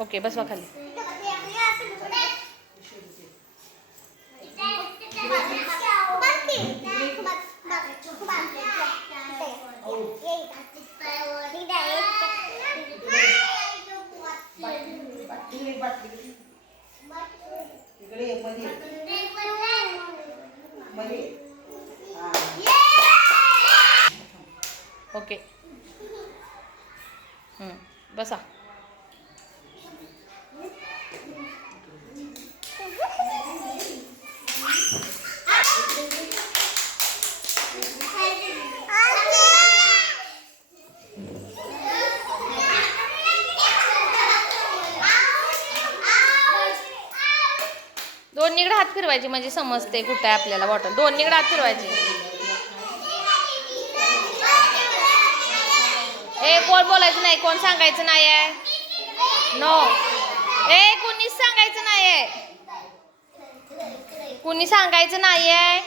Okay बसवा खाली. Okay बसा. दोन्हीकडे हात फिरवायचे म्हणजे समजते कुठे आहे आपल्याला बॉटल. दोन्हीकडे हात फिरवायचे. कोण बोलायचं नाही, कोण सांगायचं नाही आहे. नो कोणीच सांगायचं नाही आहे, कुणी सांगायचं नाही आहे.